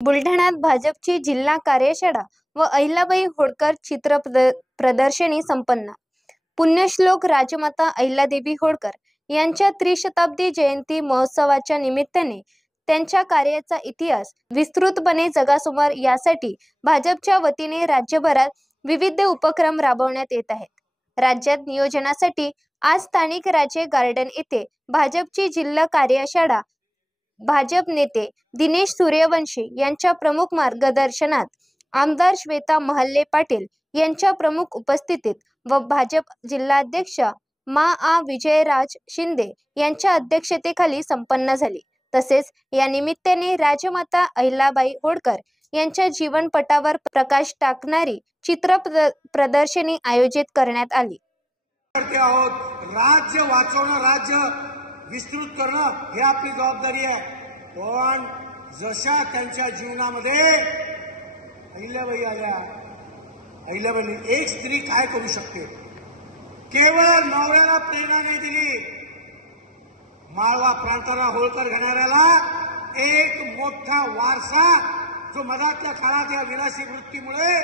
बुलढाण्यात भाजपची जिल्हा कार्यशाळा व अहिल्याबाई होळकर चित्र प्रदर्शनी संपन्न। पुण्यश्लोक राजमाता अहिल्यादेवी होळकर यांच्या त्रिशताब्दी जयंती महोत्सवाच्या निमित्ताने त्यांच्या कार्याचा इतिहास विस्तृतपणे जगासमोर यासाठी भाजपच्या वतीने राज्यभरात विविध उपक्रम राबवण्यात येत आहेत। राज्यात नियोजनासाठी आज स्थानिक राजे गार्डन येथे भाजपची जिल्हा कार्यशाळा भाजप नेते दिनेश सूर्यवंशी यांच्या प्रमुख मार्गदर्शनात आमदार श्वेता महल्ले पाटील यांच्या प्रमुख उपस्थितीत व भाजप जिल्हाध्यक्ष विजयराज शिंदे यांच्या अध्यक्षतेखाली संपन्न झाली। तसेच या निमित्ताने राजमाता अहिल्याबाई होळकर यांच्या जीवनपटावर प्रकाश टाकणारी चित्र प्रदर्शनी आयोजित करण्यात आली। राज्य वाचवणं, राज्य विस्तृत करणं ही आपली जबाबदारी आहे। पण जशा त्यांच्या जीवनामध्ये अहिल्याबाई आल्या, अहिल्याबाईंनी एक स्त्री काय करू शकते? केवळ नवऱ्याला प्रेरणा नाही दिली, माळवा प्रांताला होळकर घराण्याला एक मोठा वारसा जो मधातल्या काळात या विलासी वृत्तीमुळे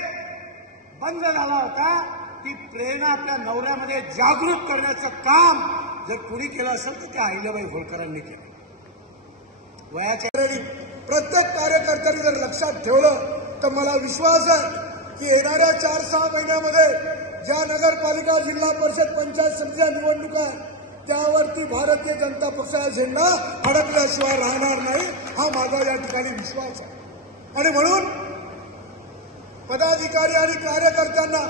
बंद झाला होता, ती प्रेरणा आपल्या नवऱ्यामध्ये जागृत करण्याचं काम जर कुणी केलं असेल तर त्या अहिल्याबाई होळकरांनी केलं। वयाच्या प्रत्येक कार्यकर्त्यांनी जर लक्षात ठेवलं तर मला विश्वास आहे की येणाऱ्या 4-6 महिन्यामध्ये ज्या नगरपालिका, जिल्हा परिषद, पंचायत समित्या निवडणुका त्यावरती भारतीय जनता पक्षाचा झेंडा फडकल्याशिवाय राहणार नाही, हा माझा या ठिकाणी विश्वास आहे। आणि म्हणून पदाधिकारी आणि कार्यकर्त्यांना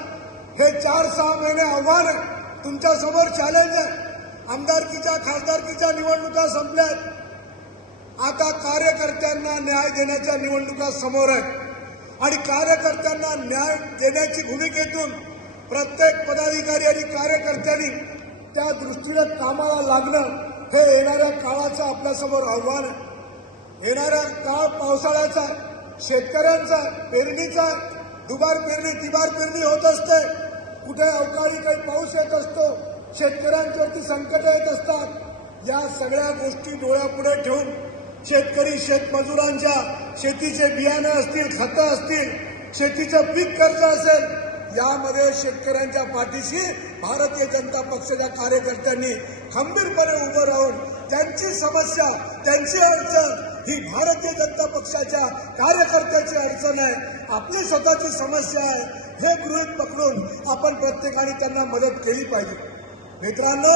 हे 4-6 महिने आव्हान आहे, तुमच्या समोर चॅलेंज आहे। आमदारकीच्या, खासदारकीच्या निवडणुका संपल्यात, आता कार्यकर्त्यांना न्याय देण्याच्या निवडणुका समोर आहेत आणि कार्यकर्त्यांना न्याय देण्याची भूमिकेतून प्रत्येक पदाधिकारी आणि कार्यकर्त्यांनी त्या दृष्टीने कामाला लागणं हे येणाऱ्या काळाचं आपल्यासमोर आव्हान आहे। येणारा काळ पावसाळ्याचा, शेतकऱ्यांचा, पेरणीचा, दुबार पेरणी, तिबार पेरणी होत असते, कुठे अवकाळी काही पाऊस येत असतो, शेतकऱ्यांच्यावरती संकट येत असतात। या सगळ्या गोष्टी डोळ्यापुढे ठेवून शेतकरी, शेतमजुरांच्या शेतीचे बियाणे असतील, खतं असतील, शेतीचं पीक कर्ज असेल, यामध्ये शेतकऱ्यांच्या पाठीशी भारतीय जनता पक्षाच्या कार्यकर्त्यांनी खंबीरपणे उभं राहून त्यांची समस्या, त्यांची अडचण ही भारतीय जनता पक्षाच्या कार्यकर्त्याची अडचण आहे, आपली स्वतःची समस्या आहे, हे गृहीत पकडून आपण प्रत्येकाने त्यांना मदत केली पाहिजे। मित्रांनो,